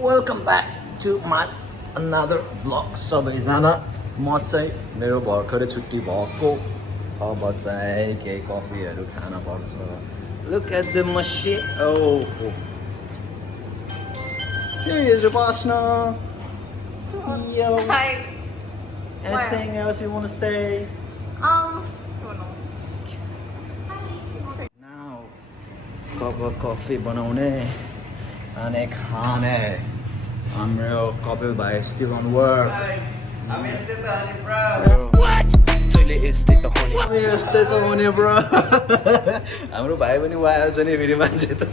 Welcome back to my another vlog. सबैजना म चाहिँ मेरो भर्खरै छुट्टी भएको अब चाहिँ केही कफीहरू खान पर्छ. Look at the machine. Oh. Here is your partner. Yo. Hi. Anything else you want to say? Don't know. Now, cup of coffee बनाउने अनि खाने. I'm real Kapil bhai still on work. I'm still the honey, bro. What? Toilet is still the honey. I'm still the honey, bro. हाम्रो भाइ पनि via छ नि फेरि मान्छे त.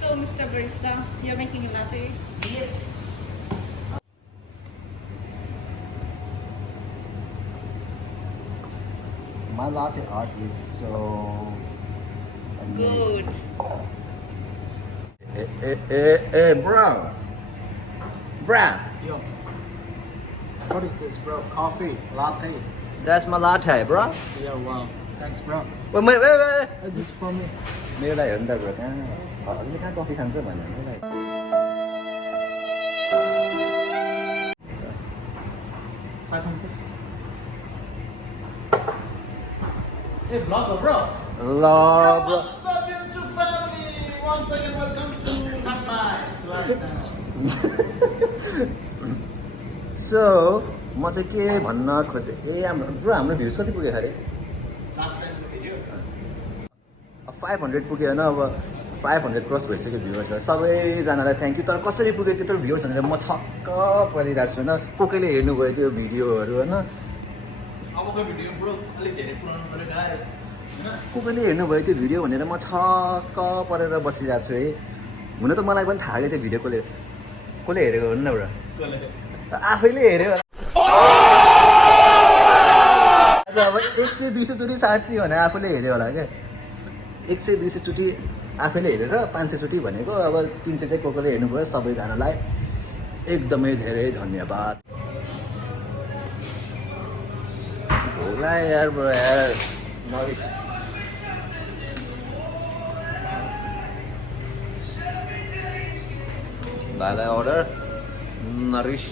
So, Mr. Barista, you're making a latte? Yes. My latte art is so Good. Hey, bro. Yo. What is this, bro? Coffee? Latte? That's my latte, bro. Yeah, wow. Thanks, bro. Wait. This is for me. मेरो लागि हो नि त bro कहाँ हजुरले कहाँ coffee खान्छ भनेर मलाई Hey, vlogger, bro. ल bro What's up, YouTube family? Once again, welcome to my सो म चाहिँ के भन्न खोजेँ ब्रो हाम्रो भ्युज कति पुग्यो अरे Last time the video. 500 पुग्यो होइन अब 500 क्रस भइसक्यो भ्युवर्सहरू सबैजनालाई थ्याङ्क यू तर कसरी पुग्यो त्यत्रो भ्युवर्स भनेर म छक्क परिरहेको छु होइन कसैले हेर्नुभयो त्यो भिडियोहरू होइन अब को video, bro. अलि धेरै पुरानो भयो guys. कसैले हेर्नुभयो त्यो भिडियो भनेर म छक्क परेर बसिरहेको छु है हुन त मलाई पनि थाहा थियो त्यो भिडियो कसले हेरेको हुन्न ब्रो आफैले हेऱ्यो अब 100-200 चोटि साँच्ची भने आफूले हेऱ्यो होला क्या 100-200 चोटि आफैले हेरेर 500 चोटि भनेको अब 300 चाहिँ कसले हेर्नुभयो सबैजनालाई एकदमै धेरै धन्यवाद होला यार ब्रो यार नरिस भाइलाई अर्डर नरिस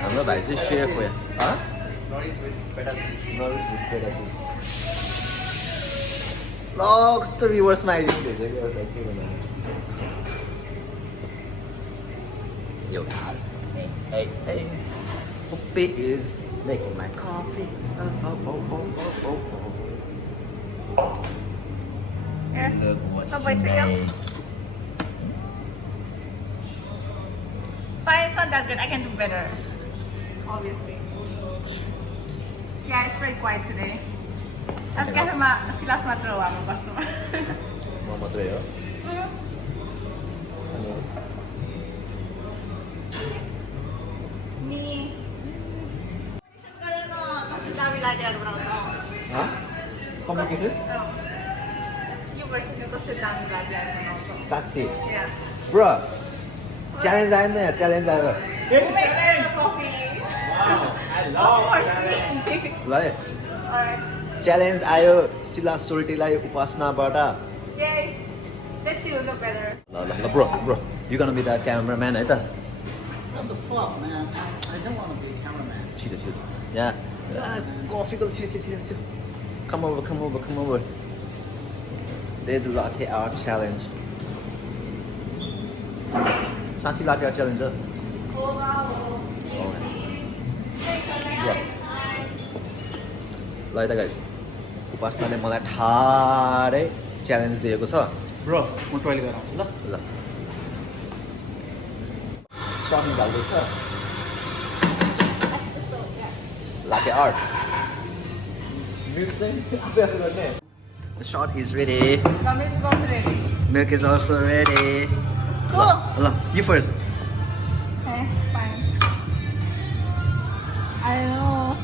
हाम्रो भाइ चाहिँ सेफ हो यहाँ Noise with pedal. ल कस्तो रिभर्समा आइदिनु Yo guys, hey, Puppy is making my coffee. Oh. Here. Look what's So, bicycle. made. But it's not that good. I can do better. Obviously. Yeah, it's very quiet today. As kasi sila sa matrawa mo customer. म मात्रै हो Me. Kasi dami lagi ano बनाउँछ. हाँ complicated You versus me kasi dami lagi ano बनाउँछ. साँच्ची Yeah. Bro challenge आयो नि त च्यालेन्ज आयो Who makes better coffee? Of course, me. ल है Alright. च्यालेन्ज आयो शिला सोल्टीलाई उपासनाबाट Yay. Let's use it better. ल bro you gonna be the cameraman है त What the fuck, man? I don't want to be a cameraman. छिटो यहाँ कफीको छिटो come over There's the latte art challenge साँच्ची latte art challenge हो Oh wow. ल है त गाइस उपासनाले मलाई ठाडै च्यालेन्ज दिएको छ Bro, म टोइलेट गएर आउँछु ल. ल सट निकाल्दैछ latte art The shot is ready. Ramen is also ready. Milk is also ready. Cool. L, you first. Okay, fine. I don't know.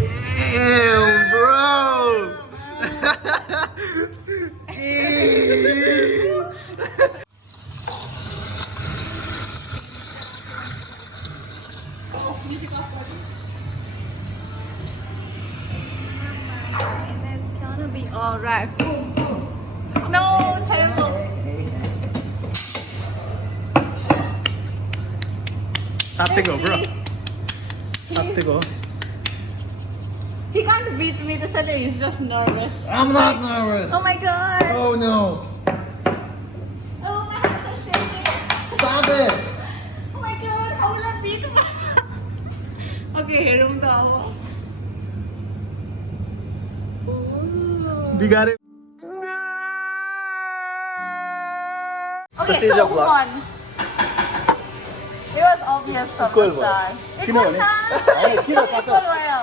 Damn, bro. Alright. No, terrible. तात्तिको bro. Let's see. तात्तिको. He can't beat me. The Sunday he's just nervous. I'm not nervous. Oh my god. Oh no. Oh, my hands are shaking. Stop it. Oh my god. How will I beat him? Okay, hear him though. बिगारे. Okay, this is so your who vlog. won? It was obvious from Equal the start. किन Equal भने? time. होइन, किन थाहा छ? Equal भयो.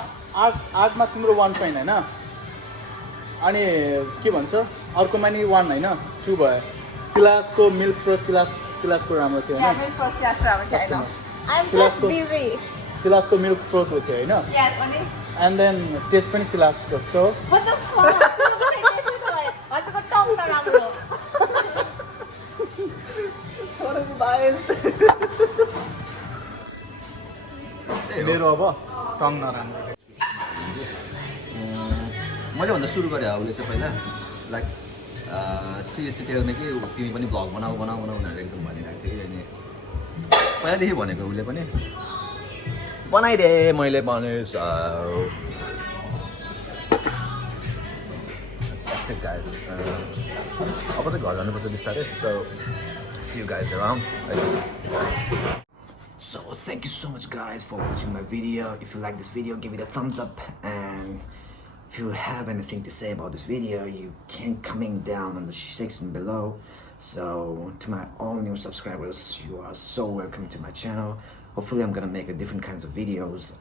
आठमा तिम्रो 1 point होइन अनि के भन्छ अर्कोमा नि 1 होइन 2 भयो सिलासको मिल्क र सिलासको राम्रो थियो Yeah, होइन wait for Silas Raman. I know. Customer. I'm just Silas ko- busy. सिलासको मिल्क फ्रोको थियो होइन Yes, only. And then test पनि सिलासको सो What the fuck? What's the tongue राम्रो? मेरो अब टङ नराम्रो मैले भन्दा सुरु गरेँ उसले चाहिँ पहिला लाइक सिरियसली टेलमा कि तिमी पनि भ्लग बनाऊ भनेर एकदम भनिरहेको थिएँ अनि पहिलादेखि भनेको उसले पनि बनाइदे मैले भने अब चाहिँ घर जानुपर्छ बिस्तारै सो see you guys around. So thank you so much guys for watching my video. If you like this video, give it a thumbs up, and if you have anything to say about this video, you can comment down on the section below. So to my all new subscribers, you are so welcome to my channel. Hopefully I'm gonna make a different kinds of videos.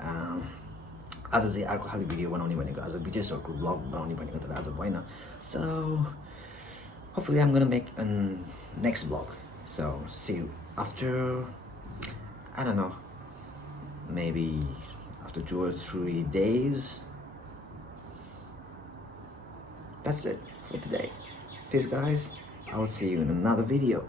As I say, alcoholic video बनाउने भनेको आज विदेशहरूको vlog बनाउने भनेको तर आज भएन. So hopefully I'm gonna make a next vlog. So see you after, I don't know, maybe after 2 or 3 days. That's it for today. Peace guys. I will see you in another video.